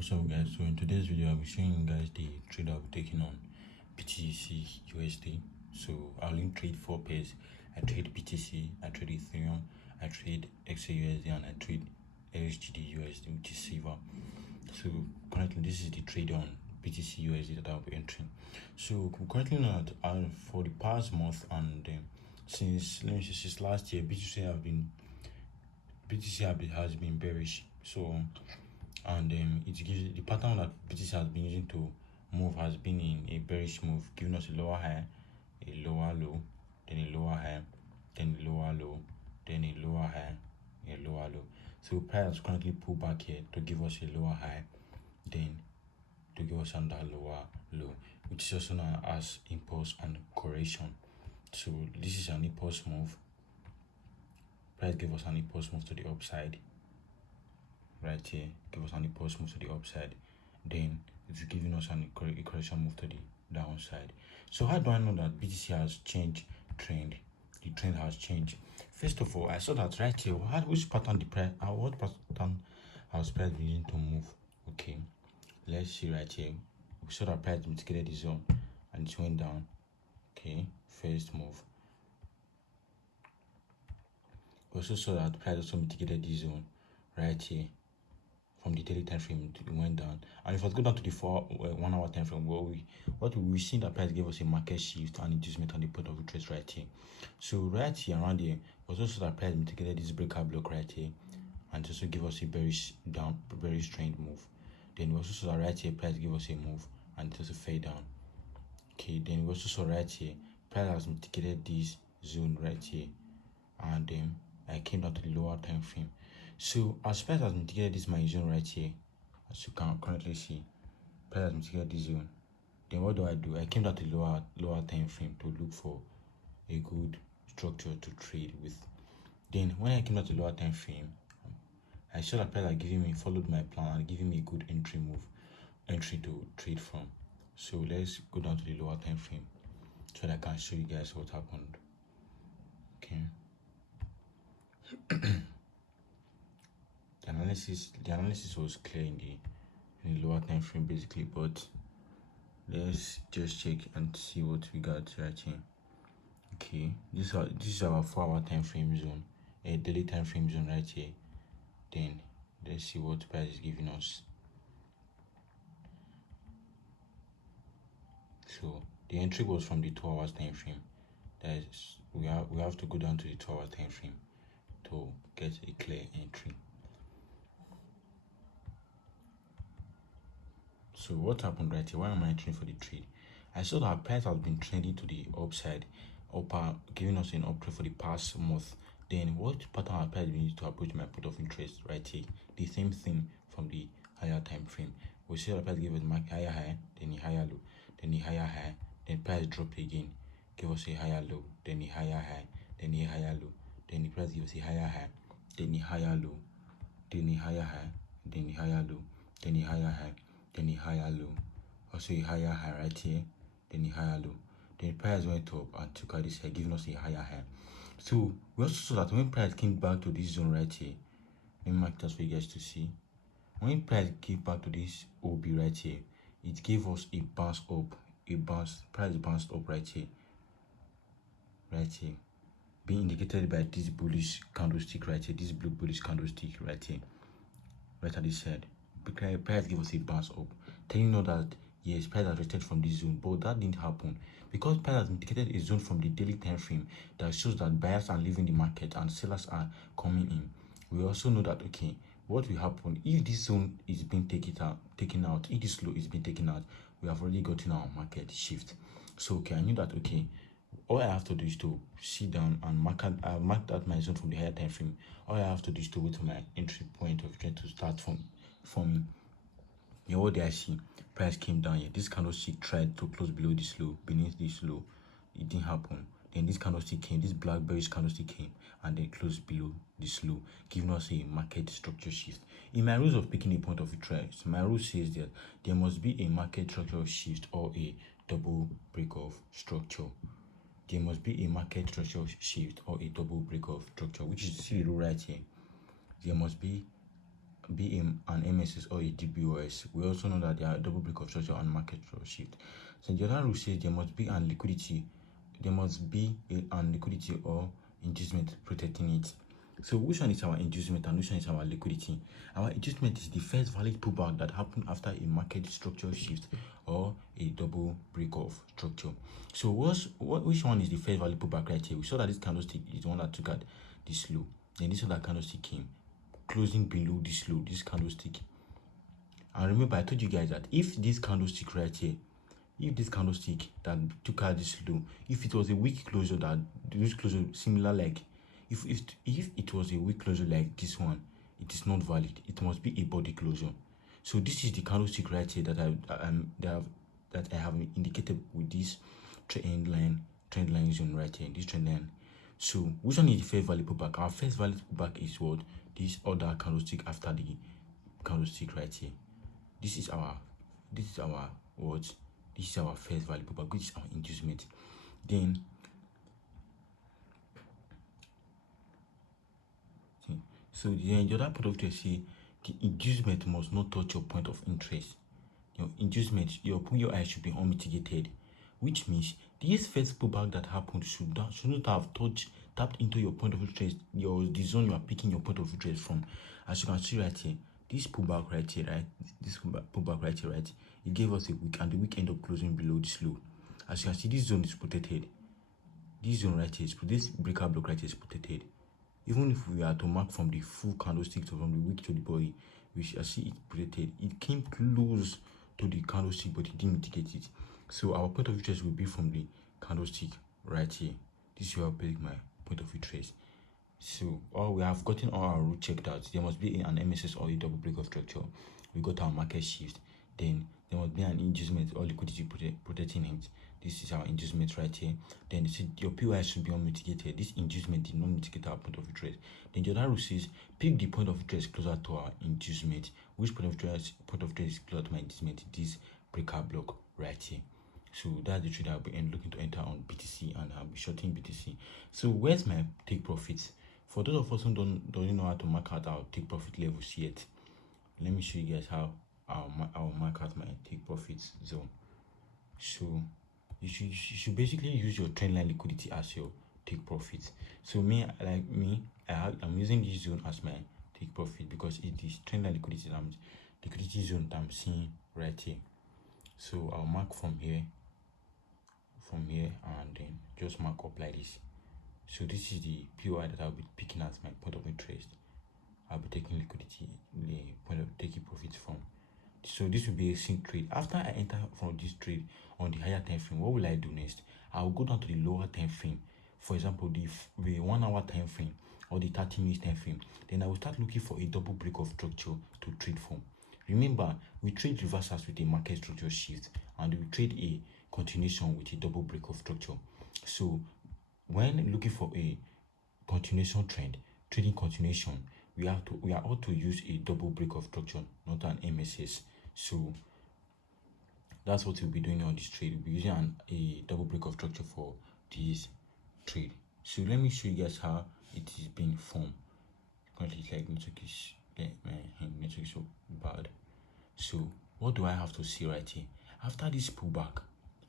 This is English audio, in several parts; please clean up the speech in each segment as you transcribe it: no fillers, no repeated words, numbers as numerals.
What's up guys, so in today's video I'll be showing you guys the trade I'll be taking on BTCUSD. So I'll link trade 4 pairs. I trade BTC, I trade Ethereum, I trade XAUSD, and I trade LSGD USD, which is silver. So currently this is the trade on BTCUSD that I'll be entering. So currently now for the past month and since last year, BTC has been bearish. So and it gives the pattern that BTC has been using to move has been in a bearish move, giving us a lower high, a lower low, then a lower high, then a lower low, then a lower high, a lower low. So price has currently pulled back here to give us a lower high, then to give us another lower low, which is also known as impulse and correction. So this is an impulse move. Price gave us an impulse move to the upside right here, give us an impulse move to the upside, then it's giving us a correction move to the downside. So how do I know that BTC has changed trend? The trend has changed. First of all, I saw that right here, which pattern the price, what pattern has price been using to move? Okay, let's see right here. We saw that price mitigated the zone and it went down. Okay, first move. We also saw that price also mitigated the zone right here. From the daily time frame, it went down, and if I go down to the 1 hour time frame, what we see that price gave us a market shift and inducement on the point of interest right here. So right here around here was also that price mitigated this breakout block right here, and also give us a bearish trend move. Then we also saw that right here price gave us a move and it also fell down. Okay, then we also saw right here price has mitigated this zone right here, and then I came down to the lower time frame. So as price has mitigated this my zone right here, as you can currently see, price has mitigated this zone. Then what do? I came down to the lower time frame to look for a good structure to trade with. Then when I came down to the lower time frame, I saw that price had given me, followed my plan and giving me a good entry to trade from. So let's go down to the lower time frame so that I can show you guys what happened. Okay. The analysis was clear in the lower time frame basically, but let's just check and see what we got right here. Okay, this is our 4 hour time frame zone, a daily time frame zone right here. Then let's see what price is giving us. So the entry was from the 2 hours time frame. That is, we have to go down to the 2 hour time frame to get a clear entry. So what happened right here? Why am I entering for the trade? I saw that price has been trending to the upside, giving us an uptrend for the past month. Then what pattern has price been used to approach my point of interest right here? The same thing from the higher time frame. We see that price gave us a higher high, then a higher low, then a higher high, then price dropped again, give us a higher low, then a higher high, then a higher low, then the price gives us a higher high, then a higher low, then a higher high, then a higher low, then a higher high, then a higher low, also a higher high right here, then a higher low. Then the price went up and took out this high, giving us a higher high. So we also saw that when price came back to this zone right here, let me mark that for you guys to see. When price came back to this OB right here, it gave us a bounce up, price bounced up right here, being indicated by this bullish candlestick right here, this blue bullish candlestick right here, right at this side. Price gave us a bounce up, telling you that yes, price has returned from this zone, but that didn't happen because price has indicated a zone from the daily time frame that shows that buyers are leaving the market and sellers are coming in. We also know that okay, what will happen if this zone is being taken out, if this low is being taken out, we have already gotten our market shift. So okay, I knew that okay, all I have to do is to sit down and mark out my zone from the higher time frame. All I have to do is to wait for my entry point of trend to start forming. Here what did I see? Price came down here. This candlestick tried to close below this low, beneath this low. It didn't happen. Then this candlestick came, this black bearish candlestick came and then closed below this low, giving us a market structure shift. In my rules of picking a point of interest, my rule says that there must be a market structure shift or a double break of structure. There must be a market structure shift or a double break of structure, which is the rule right here. There must be be an MSS or a DBOS, we also know that there are double break of structure and market shift. So the other rule says there must be an liquidity. There must be an liquidity or inducement protecting it. So which one is our inducement and which one is our liquidity? Our inducement is the first valid pullback that happened after a market structure shift or a double break of structure. So which one is the first valid pullback right here? We saw that this candlestick is the one that took at this low. Then this other candlestick came, closing below this low, this candlestick. And remember, I told you guys that if this candlestick right here, if this candlestick that took out this low, if it was a weak closure, that this closure similar like if it was a weak closure like this one, it is not valid. It must be a body closure. So this is the candlestick right here that I have indicated with this trend line zone right here, this trend line. So which one is the first valid pullback? Our first valid pullback is what? This other candlestick after the candlestick right here. This is our what? This is our first valid pullback, which is our inducement. Then the other part of the say the inducement must not touch your point of interest. Your inducement, your POI should be unmitigated, which means this first pullback that happened should not have tapped into your point of interest, the zone you are picking your point of interest from. As you can see right here, this pullback right here, right? This pullback right here, right? It gave us a wick, and the wick ended up closing below this low. As you can see, this zone is protected. This zone right here this breaker block right here is protected. Even if we are to mark from the full candlestick from the wick to the body, we shall see it protected. It came close to the candlestick, but it didn't mitigate it. So our point of interest will be from the candlestick right here. This is where I'll pick my point of interest. So we have gotten all our route checked out. There must be an MSS or a double break of structure. We got our market shift. Then there must be an inducement or liquidity protecting it. This is our inducement right here. Then your POI should be unmitigated. This inducement did not mitigate our point of interest. Then the other rule says pick the point of interest closer to our inducement. Which point of interest is closer to my inducement? This breaker block right here. So that's the trade I'll be looking to enter on BTC, and I'll be shorting BTC. So where's my take profits? For those of us who don't know how to mark out our take profit levels yet, let me show you guys how I'll mark out my take profits zone. So you should basically use your trend line liquidity as your take profit. So I'm using this zone as my take profit because it is trend line liquidity zone that I'm seeing right here. So I'll mark from here, and then just mark up like this. So this is the POI that I'll be picking as my point of interest. I'll be taking liquidity, the point of taking profits from. So this will be a sync trade. After I enter from this trade on the higher time frame, what will I do next? I'll go down to the lower time frame. For example, the 1 hour time frame or the 30 minutes time frame. Then I will start looking for a double break of structure to trade from. Remember, we trade reversals with a market structure shift, and we trade a continuation with a double break of structure. So when looking for a continuation trend, trading continuation, we are ought to use a double break of structure, not an MSS. So that's what we'll be doing on this trade. We'll be using a double break of structure for this trade. So let me show you guys how it is being formed. Currently, it's like network is so bad. So what do I have to see right here? After this pullback,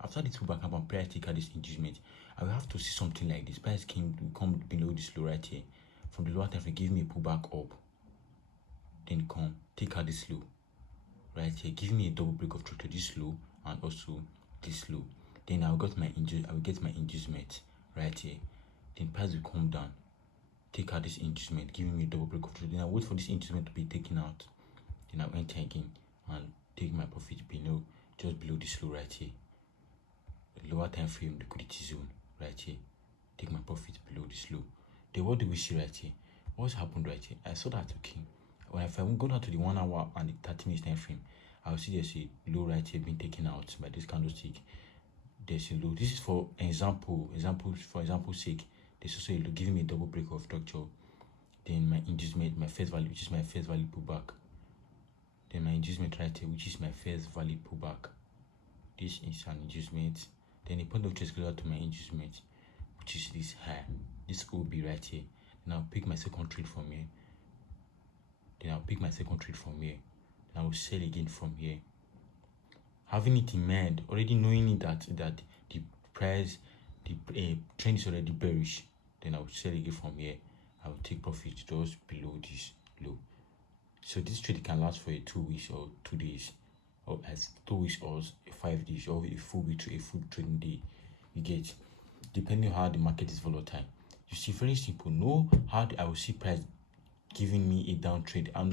I'm price take out this inducement, I will have to see something like this. Price come below this low right here. From the lower time frame, give me a pullback up. Then come take out this low right here. Give me a double break of structure, this low and also this low. Then I will get my inducement right here. Then price will come down. Take out this inducement, giving me a double break of structure. Then I wait for this inducement to be taken out. Then I'll enter again and take my profit just below this low right here. The lower time frame liquidity zone right here. Take my profit below this low. Then what do we see right here? What's happened right here? I saw that okay. If I go down to the 1 hour and the 30 minutes time frame, I'll see there's a low right here being taken out by this candlestick. There's a low. This is for for example's sake. There's also a low giving me a double break of structure. Then my inducement, my first value, which is my first value pullback. Then my inducement right here, which is my first value pullback. This is an inducement. Then the point of interest closer to my inducement, which is this high, this OB right here. Now pick my second trade from here. then I'll pick my second trade from here, then I will sell again from here. Having it in mind, already knowing that the price, the trend is already bearish, then I will sell again from here. I will take profit just below this low. So this trade can last for a 2 weeks or 2 days, or as 2 weeks or 5 days, or a full week, a full trading day. You get, depending on how the market is volatile. You see, very simple. Know how I will see price giving me a down trade. I'm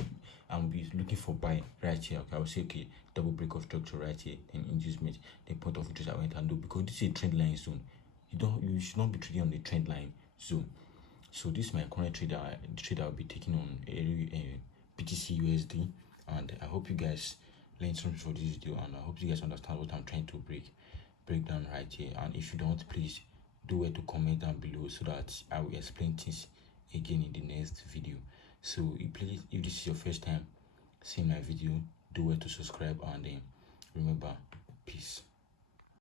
be looking for buy right here. Okay, I will say okay, double break of structure right here, then inducement, the point of interest I went and do, because this is a trend line zone. You should not be trading on the trend line zone. So this is my current trade. The trade I'll be taking on a BTCUSD, and I hope you guys learned something for this video, and I hope you guys understand what I'm trying to break down right here. And if you don't, please do well to comment down below so that I will explain things again in the next video. So please, if this is your first time seeing my video, do well to subscribe, and remember, peace.